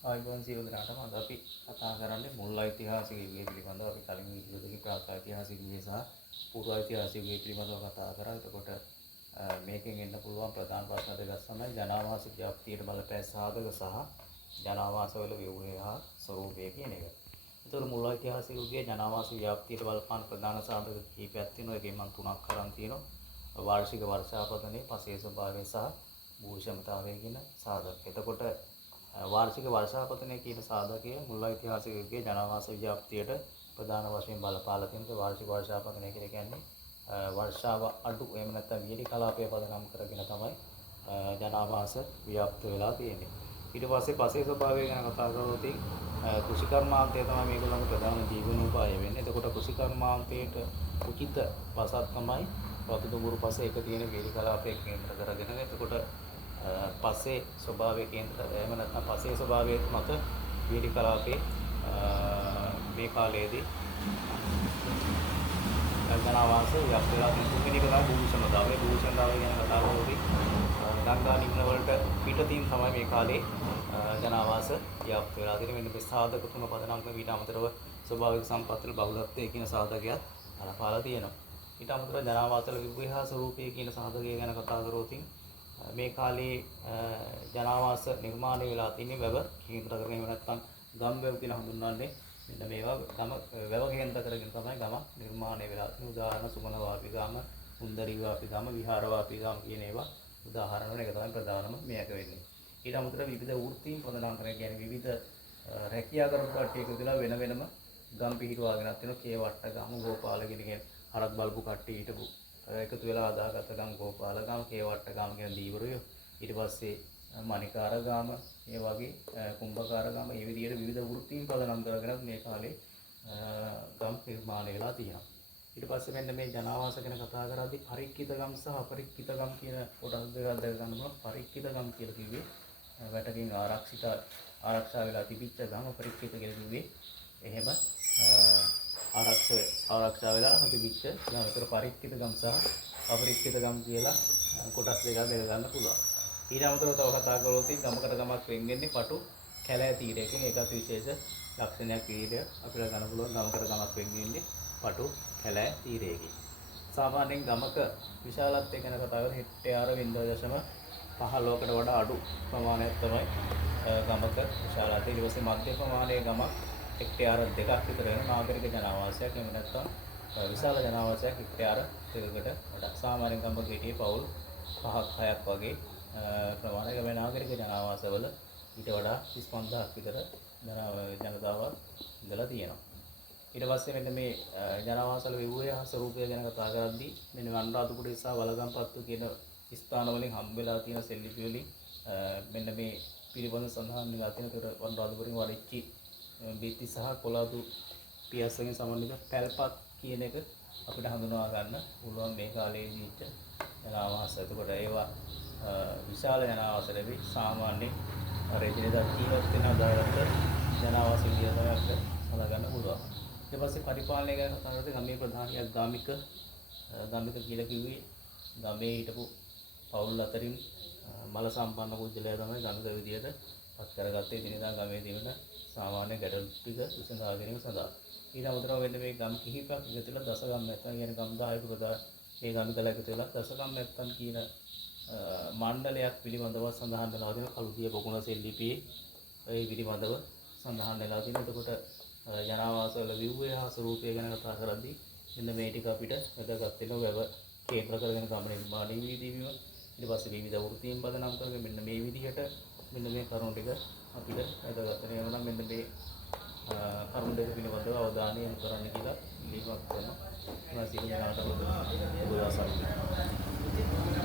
ආයුබෝවන් සියලු දෙනාටම අද අපි කතා කරන්නේ මුල් ඓතිහාසික යුගය පිළිබඳව. අපි කලින් වීඩියෝ දෙකේ ප්‍රාක් ඓතිහාසික යුගය සහ පූර්ව ඓතිහාසික යුගය පිළිබඳව කතා කරා. එතකොට මේකෙන් එන්න පුළුවන් ප්‍රධාන ප්‍රශ්න දෙකක් තමයි ජනාවාස ව්‍යාප්තියට බලපෑ සාධක සහ ජනාවාසවල ව්‍යුහය හා ස්වරූපය කියන එක. එතකොට මුල් ඓතිහාසික යුගයේ ජනාවාස ව්‍යාප්තියට බලපාන ප්‍රධාන සාධක කිහිපයක් තියෙනවා. ඒකෙන් මම තුනක් අරන් තියෙනවා. වාර්ෂික වර්ෂාපතනයේ පසේ ස්වභාවය සහ භූෂමතාවය කියන සාධක. එතකොට වාර්ෂික වර්ෂාපතනය කියන සාධකය මුල් ඓතිහාසික යුගයේ ජනාවාස ව්‍යාප්තියට ප්‍රධාන වශයෙන් බලපාලා තියෙනවා. වාර්ෂික වර්ෂාපතනය කියන්නේ වර්ෂාව අඩු එහෙම නැත්නම් වියලි කලාපය පදනම් කරගෙන තමයි ජනාවාස ව්‍යාප්ත වෙලා තියෙන්නේ. ඊට පස්සේ පසේ ස්වභාවය ගැන කතා කරනකොට කෘෂිකර්මාන්තය තමයි මේගොල්ලන්ගේ ප්‍රධාන ජීවනෝපාය වෙන්නේ. එතකොට කෘෂිකර්මාන්තයට උචිත පසක් තමයි රතු දුඹුරු පස එක තියෙන වියලි කලාපය කේන්ද්‍ර කරගෙන. එතකොට පසේ ස්වභාවය කේන්ද්‍ර එහෙම නැත්නම් පසේ ස්වභාවයේ මත වියලි කලාපේ මේ කාලයේදී ජනාවාස ව්‍යාප්ත වෙලා තියෙන තුන්වෙනි එක තමයි භූෂමතාවය. භූෂමතාවය ගැන කතා කරනකොට ගංගා නිම්න වලට පිටතින් තමයි මේ කාලේ ජනාවාස ව්‍යාප්ත වෙලා තියෙන්නේ. මෙන්න මේ සාධක තුන පදනම් කරගෙන ඊට අමතරව ස්වභාවික සම්පත්වල බහුලත්වය කියන සාධකයක් බලපාලා තියෙනවා. ඊට අමතරව ජනාවාසවල විව්‍යහා ස්වරූපය කියන සාධකය ගැන කතා කරොත් මේ කාලේ ජනාවාස නිර්මාණය වෙලා තියෙන්නේ වැව කේන්ද්‍ර කරගෙන. එහෙම නැත්නම් ගම් වැව කියලා හඳුන්වන්නේ මෙන්න මේවා ගම වැව කේන්ද්‍ර කරගෙන තමයි ගම නිර්මාණය වෙලා තියෙන්නේ. උදාහරණ සුමන වාපි ගම, උන්දරි වාපි ගම, විහාර වාපි ගම කියන ඒවා උදාහරණ වල එක තමයි ප්‍රධානම මේක වෙන්නේ. ඊට අමතරව විවිධ වෘත්තීන් පදනම් කරගෙන කියන්නේ විවිධ රැකියා කරපු කට්ටිය එකතු වෙලා වෙන වෙනම ගම් පිහිටුවාගෙනත් වෙනවා. කේවට්ට ගම, ගෝපාල කියන හරක් බලපු කට්ටිය හිටපු එකතු වෙලා අදාගත ගම් ගෝපාල ගම, කේවට්ට ගම කියන දීවරයෝ. ඊට පස්සේ මණිකාර ගම, ඒ වගේ කුම්භකාර ගම, මේ විදිහට විවිධ වෘත්තීන් පදනම් කරගෙන මේ කාලේ ගම් නිර්මාණය වෙලා තියෙනවා. ඊට පස්සේ මෙන්න මේ ජනාවාස ගැන කතා කරද්දී පරික්කිත ගම් සහ අපරික්කිත ගම් කියන කොටස් දෙකක් දැක ගන්න පුළුවන්. පරික්කිත ගම් කියලා කිව්වේ වැටකින් ආරක්ෂා වෙලා තිබිච්ච ගම. අපරික්කිත කියලා කිව්වේ එහෙම ආරක්ෂා වෙලා තිබිච්ච ගම. ඒතර පරික්කිත ගම් සහ අපරික්කිත ගම් කියලා කොටස් දෙකක් දැක ගන්න පුළුවන්. ඊට අමතරව තව කතා කරලා තියෙන ගමකට ගමක් වෙන් වෙන්නේ පටු කැලෑ තීරයකින්. ඒකත් විශේෂ ලක්ෂණයක් විදිහට අපිට ගන්න පුළුවන්. ගමකට ගමක් වෙන් වෙන්නේ පටු කැලෑ තීරයකින්. සාමාන්‍යයෙන් ගමක විශාලත්වය ගැන කතා කරලා හෙක්ටයාර 0.15කට වඩා අඩු ප්‍රමාණයක් තමයි ගමක විශාලත්වය. ඊට පස්සේ මධ්‍ය ප්‍රමාණයේ ගමක් හෙක්ටයාර 2ක් විතර වෙන නාගරික ජනාවාසයක්. එහෙම නැත්නම් විශාල ජනාවාසයක් හෙක්ටයාර 2කට වඩා. සාමාන්‍යයෙන් ගමක හිටියේ පවුල් 5ක් 6ක් වගේ ප්‍රමාණයක. මේ නාගරික ජනාවාසවල ඊට වඩා 35000ක් විතර ජනතාවක් ඉඳලා තියෙනවා. ඊට පස්සේ මෙන්න මේ ජනාවාසවල ව්‍යුහය ස්වරූපය ගැන කතා කරද්දී මෙන්න අනුරාධපුරේ සහ වලගම්පත්තු කියන ස්ථාන වලින් හම්බ වෙලා තියෙන සෙල්ලිපි වලින් මෙන්න මේ පිළිබඳ සඳහන් වෙලා තියෙන. ඒකට අනුරාධපුරේ වඩිච්චි බීති සහ කොළාදු පියස්සකින් සමන්විත පැල්පත් කියන එක අපිට හඳුනා ගන්න පුළුවන් මේ කාලේදී ඉච්ච ජනාවාස. එතකොට ඒවා විශාල ජනාවාස ලැබි සාමාන්‍ය රෙජිනේදා ජීවත් වෙන අදාළත් ජනාවාස විදියට තමයි අපිට හදාගන්න පුළුවන්. ඊට පස්සේ පරිපාලනය ගැන කතා කරද්දී ගමේ ප්‍රධානියක් ගාමික කියලා කිව්වේ ගමේ හිටපු පවුල් අතරින් මල සම්පන්න පුද්ගලයා තමයි ගමික විදියට පත් කරගත්තේ දිනදා ගමේ තියෙන සාමාන්‍ය ගැටලු ටික විසඳා ගැනීම සඳහා. ඊට අමතරව වෙන්න මේ ගම් කිහිපයක් එකතු වෙලා දසගම් නැත්තම් කියන ගම් 10ක ප්‍රධාන මේ ගමිකලා එකතු වෙලා දසගම් නැත්තම් කියන මණ්ඩලයක් පිළිබඳව සඳහන් වෙලා තියෙන කළුදිය පොකුණ සෙල්ලිපියේ ඒ පිළිබඳව සඳහන් වෙලා තියෙනවා. එතකොට ජනාවාසවල ව්‍යුහය හා ස්වරූපය ගැන කතා කරද්දී මෙන්න මේ ටික අපිට වැදගත් වෙනවා. වැව කේන්ද්‍ර කරගෙන ගම නිර්මාණය වීදීම. ඊට පස්සේ විවිධ වෘත්තීන් පදනම් කරගෙන මෙන්න මේ විදිහට මෙන්න මේ කරුණු ටික අපිට වැදගත් වෙනවා. නම් මෙන්න මේ කරුණු දෙක පිළිබඳව අවධානය යොමු කරන්න කියලා ඉල්ලීමක් කරනවා. ඊට පස්සේ